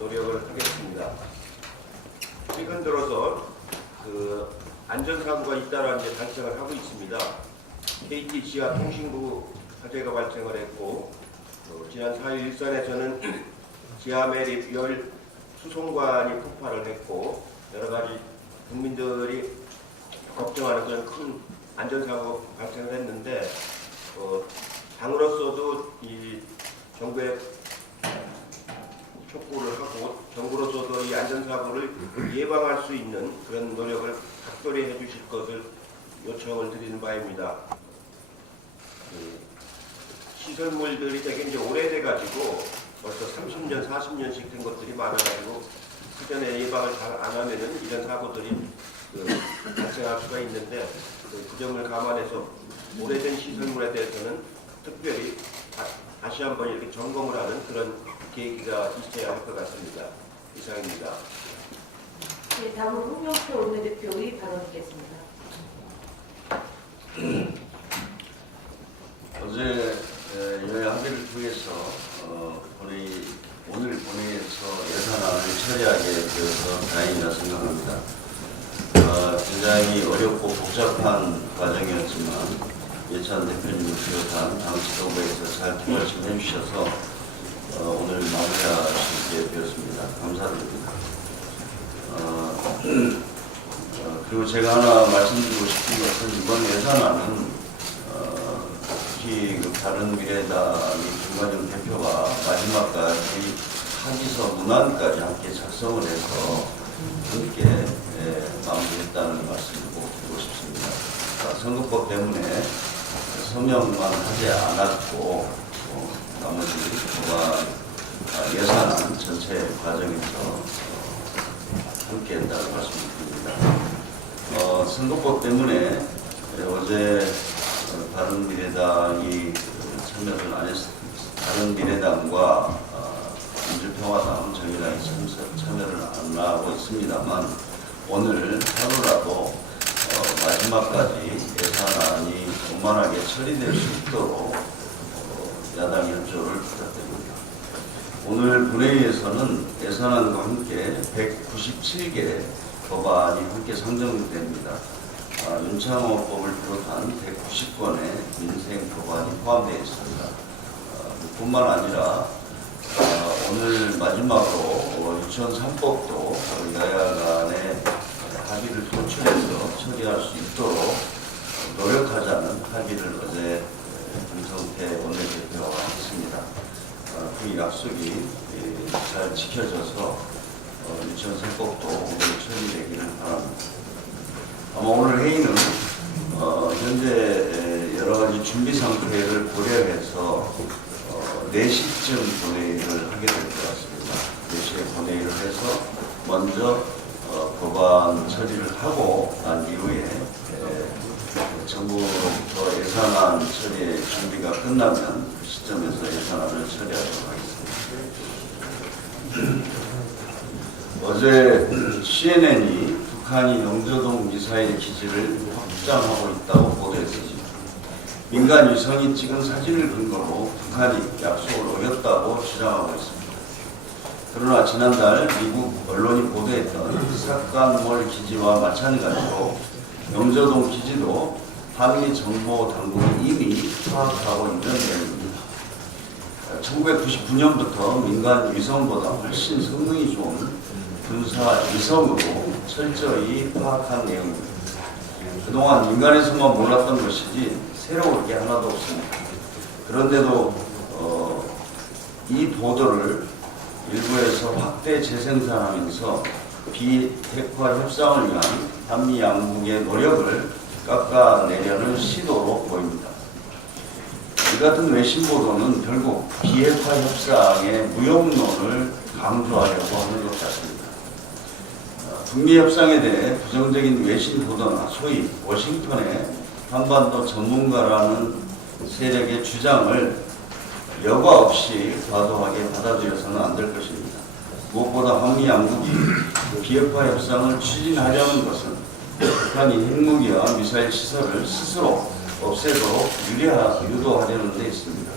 노력을 하겠습니다. 최근 들어서 안전사고가 잇따라 이제 발생을 하고 있습니다. KT 지하 통신부 화재가 발생을 했고, 지난 4일 일산에서는 지하 매립 열 수송관이 폭발을 했고, 여러 가지 국민들이 걱정하는 그런 큰 안전사고가 발생을 했는데, 당으로서도 이 정부에 촉구를 하고 정부로서도 이 안전사고를 예방할 수 있는 그런 노력을 각별히 해주실 것을 요청을 드리는 바입니다. 시설물들이 되게 이제 오래돼가지고 벌써 30년, 40년씩 된 것들이 많아가지고 사전에 예방을 잘 안 하면은 이런 사고들이 발생할 수가 있는데, 그 점을 감안해서 오래된 시설물에 대해서는 특별히 다시 한번 이렇게 점검을 하는 그런 계기가 있어야 할 것 같습니다. 이상입니다. 네, 다음은 홍영표 원내대표의 발언 듣겠습니다. 어제 여야 합의를 통해서 오늘 본회의에서 예산안을 처리하게 되어서 다행이라 생각합니다. 굉장히 어렵고 복잡한 과정이었지만 예찬 대표님을 비롯한 당 지도부에서 잘 뒷받침해 주셔서 오늘 마무리할 수 있게 되었습니다. 감사드립니다. 그리고 제가 하나 말씀드리고 싶은 것은 이번 예산안은 특히 바른미래당이 김관영 대표가 마지막까지 하기서 문안까지 함께 작성을 해서 함께 마무리했다는 말씀을 꼭 드리고 싶습니다. 선거법 때문에 서명만 하지 않았고 나머지 예산안 전체 과정에서 함께했다는 말씀을 드립니다. 선거법 때문에 어제 바른미래당이 참여를 안 했습니다. 바른미래당과 민주평화당, 정의당이 참여를 안 하고 있습니다만 오늘 하루라도 마지막까지 예산안이 원만하게 처리될 수 있도록 야당의 협조를 부탁드립니다. 오늘 본회의에서는 예산안과 함께 197개 법안이 함께 상정됩니다. 윤창호법을 비롯한 190건의 민생 법안이 포함되어 있습니다. 뿐만 아니라 오늘 마지막으로 유치원 3법도 여야 간의 합의를 도출해서 처리할 수 있도록 노력하자는 합의를 어제 김성태 원내대표와 했습니다. 그 약속이 잘 지켜져서 유치원 3법도 오늘 처리되기를 바랍니다. 아마 오늘 회의는 현재 여러 가지 준비 상태를 고려해서 4시쯤 본회의를 하게 될 것 같습니다. 4시에 본회의를 해서 먼저 법안 처리를 하고 난 이후에 정부로부터 예산안 처리의 준비가 끝나면 그 시점에서 예산안을 처리하도록 하겠습니다. 어제 CNN이 북한이 영조동 미사일 기지를 확장하고 있다고 보도했습니다. 민간 위성이 찍은 사진을 근거로 북한이 약속을 어겼다고 주장하고 있습니다. 그러나 지난달 미국 언론이 보도했던 사간몰 기지와 마찬가지로 영조동 기지도 한미 정보 당국이 이미 파악하고 있는 내용입니다. 1999년부터 민간 위성보다 훨씬 성능이 좋은 군사 위성으로 철저히 파악한 내용입니다. 그동안 민간에서만 몰랐던 것이지 새로울 게 하나도 없습니다. 그런데도 이 보도를 일부에서 확대 재생산하면서 비핵화 협상을 위한 한미 양국의 노력을 깎아내려는 시도로 보입니다. 이 같은 외신 보도는 결국 비핵화 협상의 무용론을 강조하려고 하는 것 같습니다. 북미 협상에 대해 부정적인 외신 보도나 소위 워싱턴의 한반도 전문가라는 세력의 주장을 여과 없이 과도하게 받아들여서는 안 될 것입니다. 무엇보다 한미 양국이 비핵화 협상을 추진하려는 것은 북한이 핵무기와 미사일 시설을 스스로 없애도록 유도하려는 데 있습니다.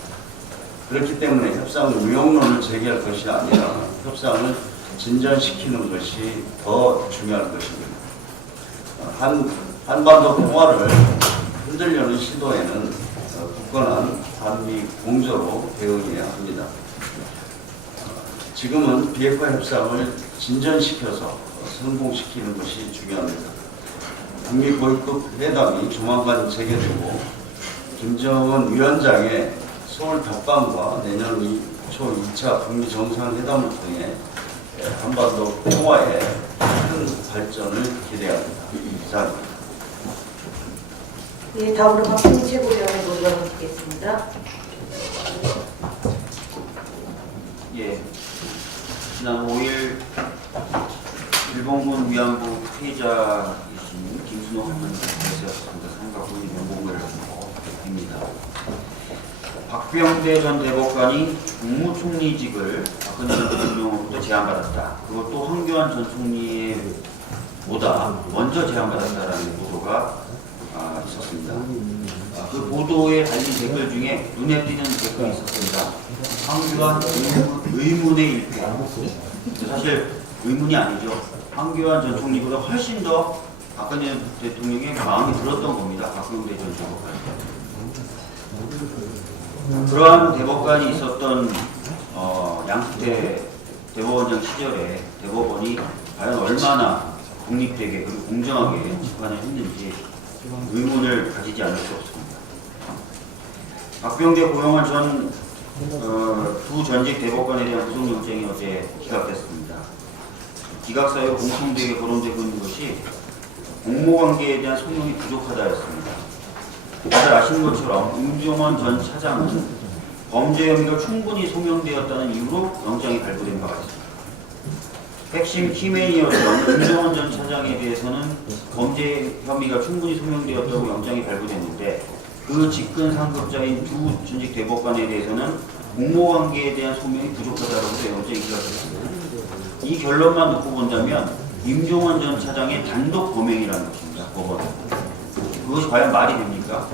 그렇기 때문에 협상 무용론을 제기할 것이 아니라 협상을 진전시키는 것이 더 중요할 것입니다. 한반도 평화를 흔들려는 시도에는 굳건한 한미 공조로 대응해야 합니다. 지금은 비핵화 협상을 진전시켜서 성공시키는 것이 중요합니다. 북미 고위급 회담이 조만간 재개되고 김정은 위원장의 서울 답방과 내년 초 2차 북미 정상회담을 통해 한반도 평화에 큰 발전을 기대합니다. 이상입니다. 예, 다음으로 박홍희 최고위원의 논의를 듣겠습니다. 예, 지난 5일 일본군 위안부 피해자이신 김순호 할머니께서였습니다. 상가 군인 명복을 드립니다. 박병대 전 대법관이 국무총리직을 박근혜 전 대통령으로부터 제안받았다. 그것도 황교안 전 총리의 보다 먼저 제안받았다라는 보도가 있었습니다. 그 보도에 달린 댓글 중에 눈에 띄는 댓글이 있었습니다. 황교안 의문의 일패. 사실 의문이 아니죠. 황교안 전 총리보다 훨씬 더 박근혜 대통령의 마음이 들었던 겁니다. 박병대 전 대법관. 그러한 대법관이 있었던 양승태 대법원장 시절에 대법원이 과연 얼마나 독립되게 그리고 공정하게 재판을 했는지 의문을 가지지 않을 수 없습니다. 박병대 고영환 전 두 전직 대법관에 대한 구속영장이 어제 기각됐습니다. 기각 사유로 공통되게 거론되고 있는 것이 공모관계에 대한 소명이 부족하다였습니다. 다들 아시는 것처럼 임종원 전 차장은 범죄 혐의가 충분히 소명되었다는 이유로 영장이 발부된 바가 있습니다. 핵심 키맨이었던 임종원 전 차장에 대해서는 범죄 혐의가 충분히 소명되었다고 영장이 발부됐는데 그 직근 상급자인 두 전직 대법관에 대해서는 공모관계에 대한 소명이 부족하다고 해서 영장이 기각됐습니다. 이 결론만 놓고 본다면 임종원 전 차장의 단독 범행이라는 것입니다. 법원은. 그것이 과연 말이 됩니까?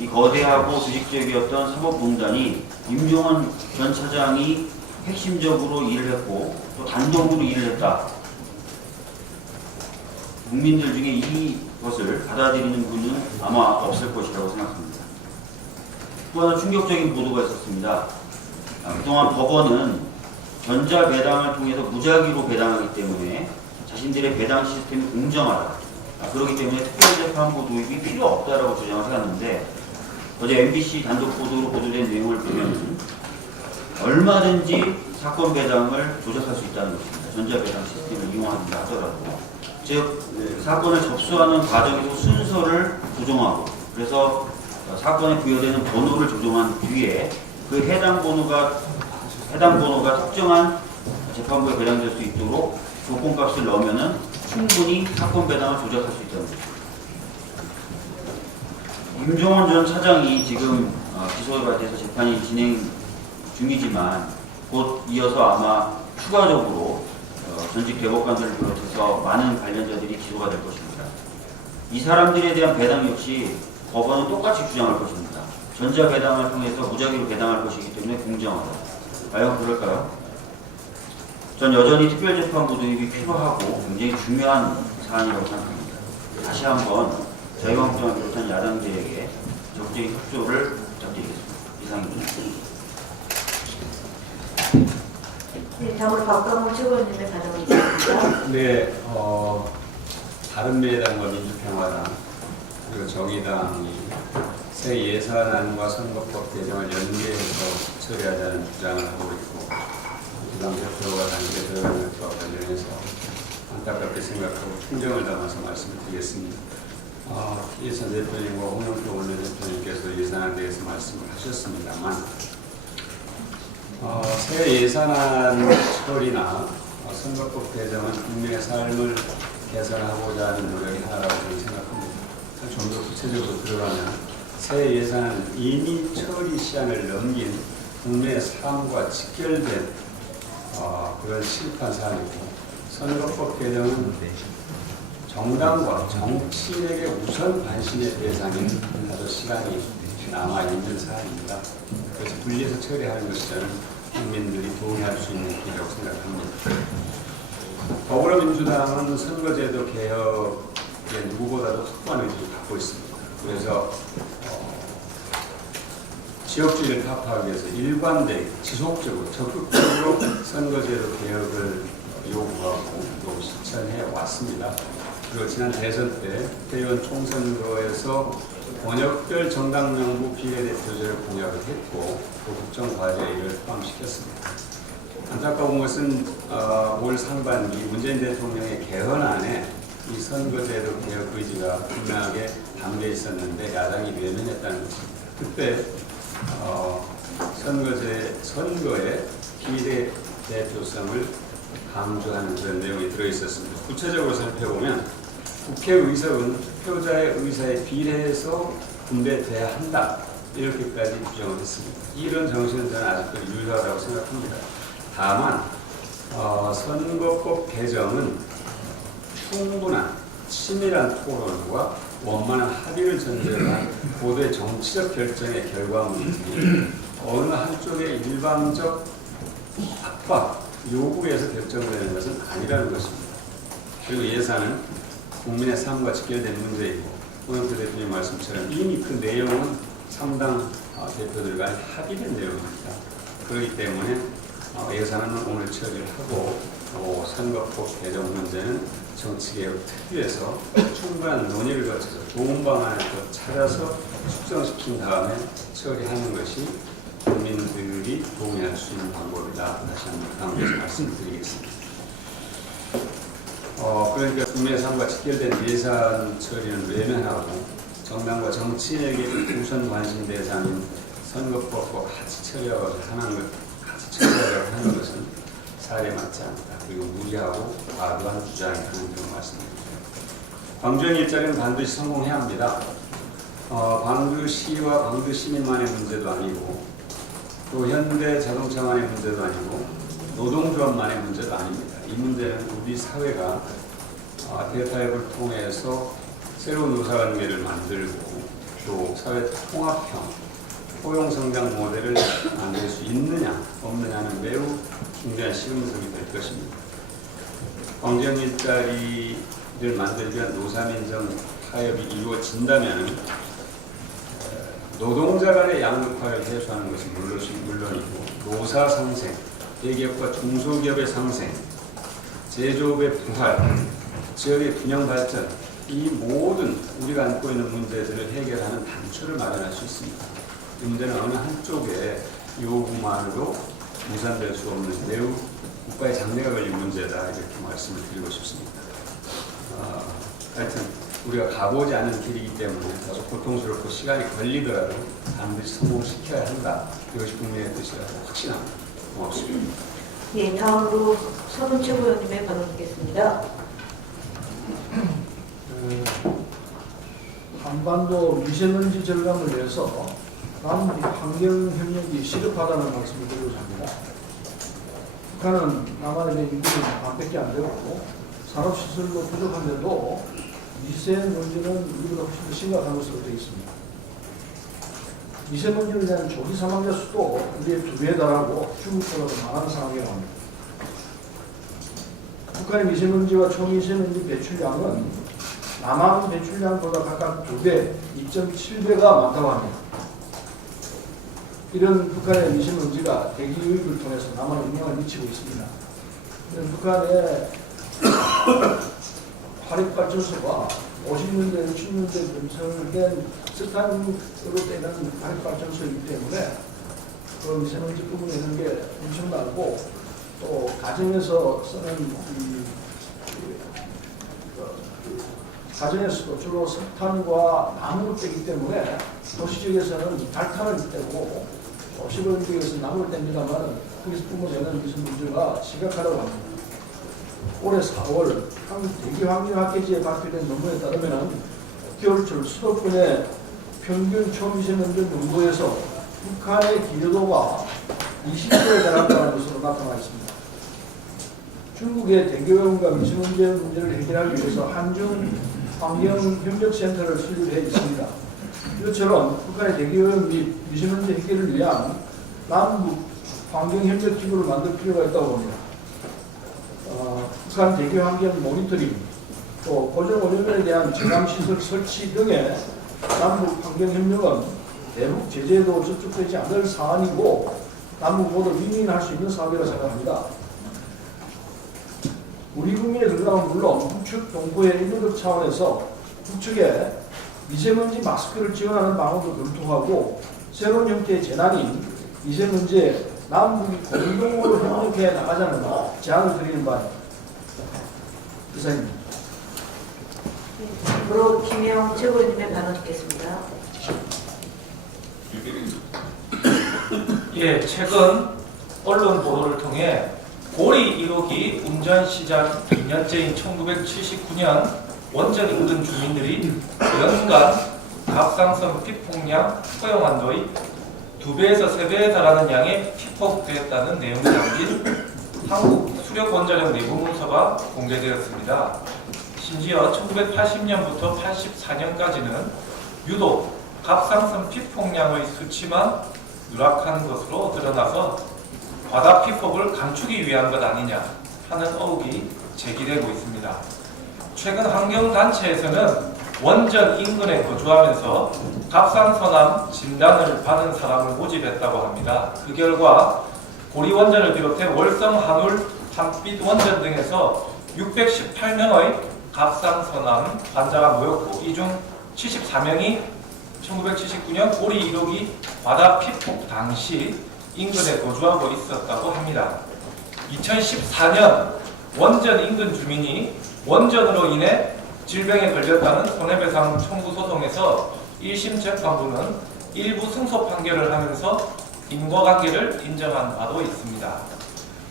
이 거대하고 조직적이었던 사법농단이 임종원 전 차장이 핵심적으로 일을 했고 또 단독으로 일을 했다. 국민들 중에 이것을 받아들이는 분은 아마 없을 것이라고 생각합니다. 또 하나 충격적인 보도가 있었습니다. 그동안 법원은 전자배당을 통해서 무작위로 배당하기 때문에 자신들의 배당 시스템이 공정하다. 그렇기 때문에 특별재판부 도입이 필요 없다라고 주장을 해왔는데 어제 MBC 단독 보도로 보도된 내용을 보면 얼마든지 사건 배당을 조작할 수 있다는 것입니다. 전자배당 시스템을 이용한다 하더라도. 즉 사건을 접수하는 과정에서 순서를 조정하고 그래서 사건에 부여되는 번호를 조정한 뒤에 그 해당 번호가 특정한 재판부에 배당될 수 있도록 조건값을 넣으면은 충분히 사건 배당을 조작할 수 있다는 거죠. 임종원 전 차장이 지금 기소가 돼서 재판이 진행 중이지만 곧 이어서 아마 추가적으로 전직 대법관들을 비롯해서 많은 관련자들이 기소가 될 것입니다. 이 사람들에 대한 배당 역시 법원은 똑같이 주장할 것입니다. 전자배당을 통해서 무작위로 배당할 것이기 때문에 공정하다. 과연 그럴까요? 전 여전히 특별재판부 도입이 필요하고 굉장히 중요한 사안이라고 생각합니다. 다시 한번 자유한국당을 비롯한 야당들에게 적극적인 협조를 부탁드리겠습니다. 이상입니다. 네, 다음으로 박광호 최고위원님의 발언을 듣겠습니다. 네, 바른미래당과 민주평화당 그리고 정의당이 새 예산안과 선거법 개정을 연계해서 처리하자는 주장을 하고 있고 비상대표가 단계들과 관련해서 안타깝게 생각하고 충정을 담아서 말씀을 드리겠습니다. 이해찬 대표님과 홍영표 원내대표님께서 예산안에 대해서 말씀을 하셨습니다만 새 예산안 처리나 선거법 개정은 국민의 삶을 개선하고자 하는 노력이 하나라고 저는 생각합니다. 좀 더 구체적으로 들어가면 새 예산은 이미 처리 시한을 넘긴 국민의 삶과 직결된 그런 시급한 사안이고 선거법 개정은 정당과 정치인에게 우선 관심의 대상인 아주 시간이 남아있는 사안입니다. 그래서 분리해서 처리하는 것이 저는 국민들이 동의할 수 있는 길이라고 생각합니다. 더불어민주당은 선거제도 개혁에 누구보다도 확고한 의지를 갖고 있습니다. 그래서 지역주의를 타파하기 위해서 일관되게 지속적으로 적극적으로 선거제도 개혁을 요구하고 또 실천해 왔습니다. 그리고 지난 대선 때 국회의원 총선거에서 권역별 정당 명부 비례대표제를 공약을 했고 또 국정과제에 이를 포함시켰습니다. 안타까운 것은 올 상반기 문재인 대통령의 개헌안에 이 선거제도 개혁 의지가 분명하게 담겨 있었는데 야당이 외면했다는 것입니다. 그때 선거에 비례대표성을 강조하는 그런 내용이 들어있었습니다. 구체적으로 살펴보면 국회의석은 투표자의 의사에 비례해서 분배돼야 한다. 이렇게까지 규정을 했습니다. 이런 정신은 저는 아직도 유효하다고 생각합니다. 다만 선거법 개정은 충분한 치밀한 토론과 원만한 합의를 전제로 한 고도의 정치적 결정의 결과물이니 어느 한쪽의 일방적 압박, 요구에서 결정되는 것은 아니라는 것입니다. 그리고 예산은 국민의 삶과 직결된 문제이고 홍영표 대표님 말씀처럼 이미 그 내용은 3당 대표들 간 합의된 내용입니다. 그렇기 때문에 예산은 오늘 처리를 하고 선거법 개정 문제는 정치개혁 특위에서 충분한 논의를 거쳐서 좋은 방안을 또 찾아서 숙성시킨 다음에 처리하는 것이 국민들이 동의할 수 있는 방법이다. 다시 한번 강조해서 말씀드리겠습니다. 그러니까 국민의 삶과 직결된 예산 처리는 외면하고 정당과 정치인에게 우선 관심 대상인 선거법과 같이 처리하려고 하는 것은 사례에 맞지 않다. 그리고 무리하고 과도한 주장이라는 점을 말씀드립니다. 광주형 일자리는 반드시 성공해야 합니다. 광주시와 광주시민만의 문제도 아니고 또 현대자동차만의 문제도 아니고 노동조합만의 문제도 아닙니다. 이 문제는 우리 사회가 대타협을 통해서 새로운 노사관계를 만들고 또 사회 통합형 포용성장 모델을 만들 수 있느냐 없느냐는 매우 중요한 시금석이 될 것입니다. 광주형 일자리를 만들기 위한 노사민정 타협이 이루어진다면 노동자 간의 양극화를 해소하는 것이 물론이고 노사 상생, 대기업과 중소기업의 상생, 제조업의 부활, 지역의 균형 발전, 이 모든 우리가 안고 있는 문제들을 해결하는 단초를 마련할 수 있습니다. 이 문제는 어느 한쪽의 요구만으로 무산될 수 없는 매우 국가의 장래가 걸린 문제다 이렇게 말씀을 드리고 싶습니다. 하여튼 우리가 가보지 않은 길이기 때문에 다소 고통스럽고 시간이 걸리더라도 반드시 성공시켜야 한다. 이것이 국민의 뜻이라고 확신합니다. 고맙습니다. 예, 다음으로 서문채 의원님의 발언 듣겠습니다. 한반도 미세먼지 절감을 위해서 남북 환경협력이 시급하다는 말씀을 드리고자 합니다. 북한은 남한에 대한 인구는 반밖에 안 되고 산업시설도 부족한데도 미세먼지는 우리보다 훨씬 더 심각한 것으로 되어 있습니다. 미세먼지를 대한 조기 사망자 수도 우리의 2배에 달하고 중국보다도 많은 상황이 나옵니다. 북한의 미세먼지와 초미세먼지 배출량은 남한 배출량보다 각각 2배, 2.7배가 많다고 합니다. 이런 북한의 미세먼지가 대기 유입을 통해서 남한에 영향을 미치고 있습니다. 북한의 화력발전소가 50년대, 60년대 건설된 석탄으로 되는 화력발전소이기 때문에 그 미세먼지 부분에 있는 게 엄청나고 또 가정에서 쓰는 가정에서도 주로 석탄과 나무를 떼기 때문에 도시지역에서는 달탄을 떼고 시골 지역에서 나무를 뗍니다만 거기서 뿜어내는 미세먼지가 심각하다고 합니다. 올해 4월 한국 대기환경학회지에 발표된 논문에 따르면 겨울철 수도권의 평균 초미세먼지 농도에서 북한의 기여도가 20%에 달한다는 것으로 나타나 있습니다. 중국의 대기오염과 미세먼지 문제를 해결하기 위해서 한중 환경협력센터를 설립해 있습니다. 이것처럼 북한의 대기오염 및 미세먼지 해결을 위한 남북 환경협력기구를 만들 필요가 있다고 봅니다. 북한 대기 환경 모니터링, 또 고정 오염에 대한 저감시설 설치 등의 남북 환경협력은 대북 제재도 접촉되지 않을 사안이고 남북 모두 윈윈할 수 있는 사업이라고 생각합니다. 우리 국민의 건강은 물론 북측 동포의 인도적 차원에서 북측에 미세먼지 마스크를 지원하는 방안도 검토하고 새로운 형태의 재난인 미세먼지에 남북이 공동으로 협력해 나가자는 제안을 드리는 바입니다. 이상입니다. 앞으로 김영 최고위원님의 발언 듣겠습니다. 예, 최근 언론 보도를 통해 고리 1호기 운전 시작 2년째인 1979년 원전 인근 주민들이 연간 갑상선 피폭량 허용 한도의 2배에서 3배에 달하는 양의 피폭되었다는 내용이 담긴 한국 수력원자력 내부 문서가 공개되었습니다. 심지어 1980년부터 84년까지는 유독 갑상선 피폭량의 수치만 누락하는 것으로 드러나서 과다 피폭을 감추기 위한 것 아니냐 하는 의혹이 제기되고 있습니다. 최근 환경단체에서는 원전 인근에 거주하면서 갑상선암 진단을 받은 사람을 모집했다고 합니다. 그 결과 고리원전을 비롯해 월성, 한울, 한빛 원전 등에서 618명의 갑상선암 환자가 모였고 이 중 74명이 1979년 고리 1호기 과다 피폭 당시 인근에 거주하고 있었다고 합니다. 2014년 원전 인근 주민이 원전으로 인해 질병에 걸렸다는 손해배상 청구 소송에서 1심 재판부는 일부 승소 판결을 하면서 인과관계를 인정한 바도 있습니다.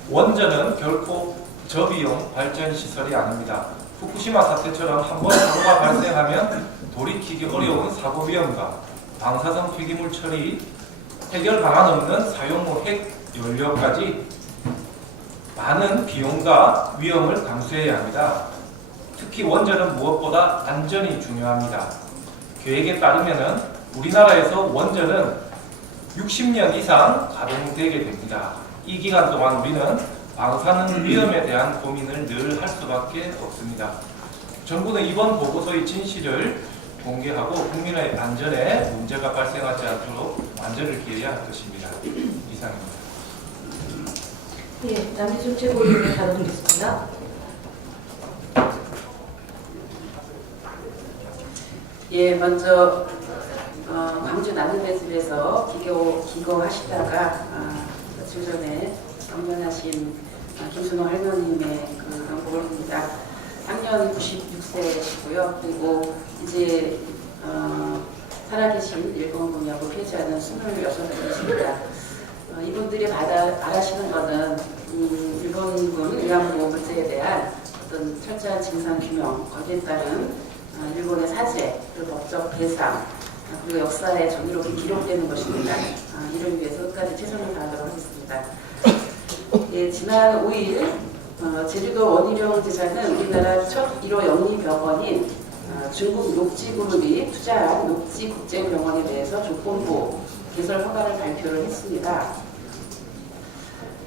원전은 결코 저비용 발전시설이 아닙니다. 후쿠시마 사태처럼 한번 사고가 발생하면 돌이키기 어려운 사고 위험과 방사성 폐기물 처리, 해결 방안 없는 사용후 핵 연료까지 많은 비용과 위험을 감수해야 합니다. 특히 원전은 무엇보다 안전이 중요합니다. 계획에 따르면 우리나라에서 원전은 60년 이상 가동되게 됩니다. 이 기간 동안 우리는 방사능 위험에 대한 고민을 늘 할 수밖에 없습니다. 정부는 이번 보고서의 진실을 공개하고 국민의 안전에 문제가 발생하지 않도록 안전을 기해야 할 것입니다. 이상입니다. 예, 남희준 최고위원님 발언 듣겠습니다. 예, 먼저 광주 나눔의 집에서 기거하시다가 며칠 전에 방문하신 김순호 할머님의 그 명복을 빕니다. 당년 96세시고요. 그리고 이제 살아계신 일본군하고 피해자는 26분이십니다. 이분들이 바라시는 것은 일본군 위안부 문제에 대한 어떤 철저한 진상 규명, 거기에 따른 일본의 사죄, 그리고 법적 배상, 그리고 역사에 정의롭게 기록되는 것입니다. 이를 위해서 끝까지 최선을 다하도록 하겠습니다. 예, 지난 5일 제주도 원희룡 지사는 우리나라 첫 1호 영리병원인 중국 녹지그룹이 투자한 녹지국제병원에 대해서 조건부 개설 허가를 발표를 했습니다.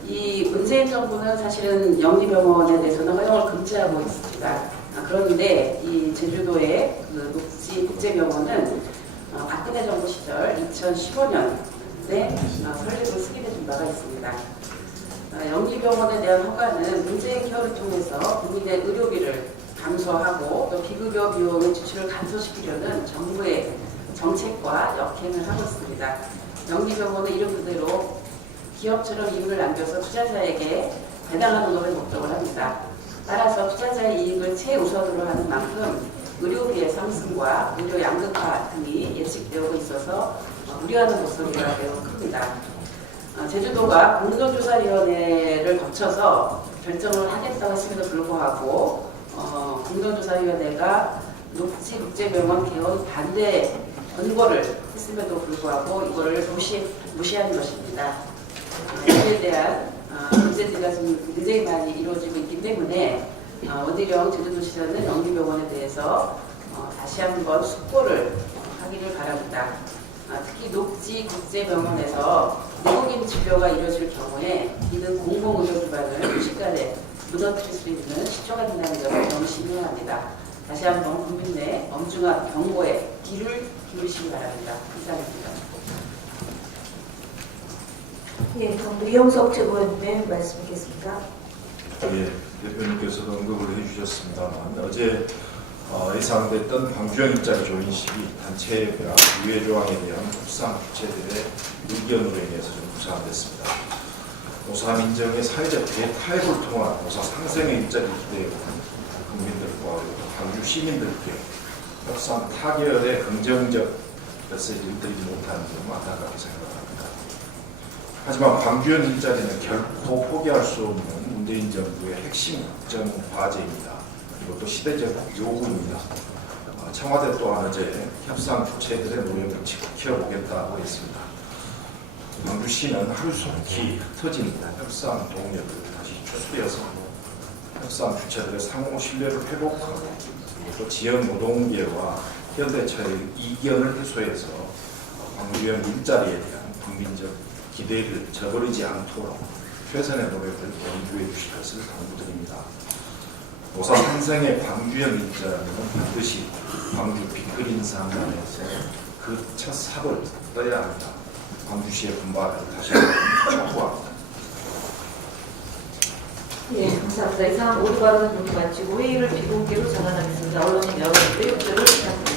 이 문재인 정부는 사실은 영리병원에 대해서는 허용을 금지하고 있습니다. 그런데 이 제주도의 그 녹지국제병원은 박근혜 정부 시절 2015년에 설립을 승인해준 바가 있습니다. 영리병원에 대한 허가는 문재인 케어를 통해서 국민의 의료비를 감소하고 또 비급여 비용의 지출을 감소시키려는 정부의 정책과 역행을 하고 있습니다. 영리병원은 이름 그대로 기업처럼 이윤을 남겨서 투자자에게 배당하는 것을 목적을 합니다. 따라서 투자자의 이익을 최우선으로 하는 만큼 의료비의 상승과 의료 양극화 등이 예측되고 있어서 우려하는 목소리가 매우 큽니다. 제주도가 공동조사위원회를 거쳐서 결정을 하겠다고 했음에도 불구하고 공동조사위원회가 녹지국제병원 개원 반대 권고를 했음에도 불구하고 이거를 무시한 것입니다. 이에 대한 문제들이 지금 굉장히 많이 이루어지고 있기 때문에 원희룡 제주도시장은 영리병원에 대해서 다시 한번 숙고를 하기를 바랍니다. 특히 녹지국제병원에서 내국인 진료가 이루어질 경우에 이는 공공의료 기반을 순식간에 무너뜨릴 수 있는 시초가 된다는 점을 명심해야 합니다. 다시 한번 국민 내 엄중한 경고에 귀를 기울이시기 바랍니다. 이상입니다. 예, 그럼 이영석 최고위원님 말씀이겠습니다. 예, 대표님께서도 언급을 해주셨습니다만 어제 예상됐던 방주형 일자리 조인식이 단체가 유해 조항에 대한 협상 주체들의 의견으로 인해서 좀 부산됐습니다. 노사 민정의 사회적 대타협을 통한 노사 상생의 일자리 기대에 국민들과 그리고 광주 시민들께 협상 타결의 긍정적 메시지를 드리지 못하는 점 안타깝게 생각합니다. 하지만 광주형 일자리는 결코 포기할 수 없는 문재인 정부의 핵심 국정 과제입니다. 그리고 또 시대적 요구입니다. 청와대 또한 어제 협상 주체들의 노력을 지켜보겠다고 했습니다. 광주시는 하루속히 흩어진 협상 동력을 다시 추스려서 협상 주체들의 상호 신뢰를 회복하고 그리고 또 지역 노동계와 현대차의 이견을 해소해서 광주형 일자리에 대한 국민적 기대를 저버리지 않도록 최선의 노력을 연구해 주실 것을 당부드립니다. 노사 상생의 광주형 일자리는 반드시 광주 빅그린 상권에서 그 첫 삽을 떠야 합니다. 광주시의 분발을 다시 한번 촉구합니다. 예, 감사합니다. 이상 모두 발언은 모두 마치고 회의를 비공개로 전환하겠습니다. 언론인 여러분의 의혹들을 부탁드립니다.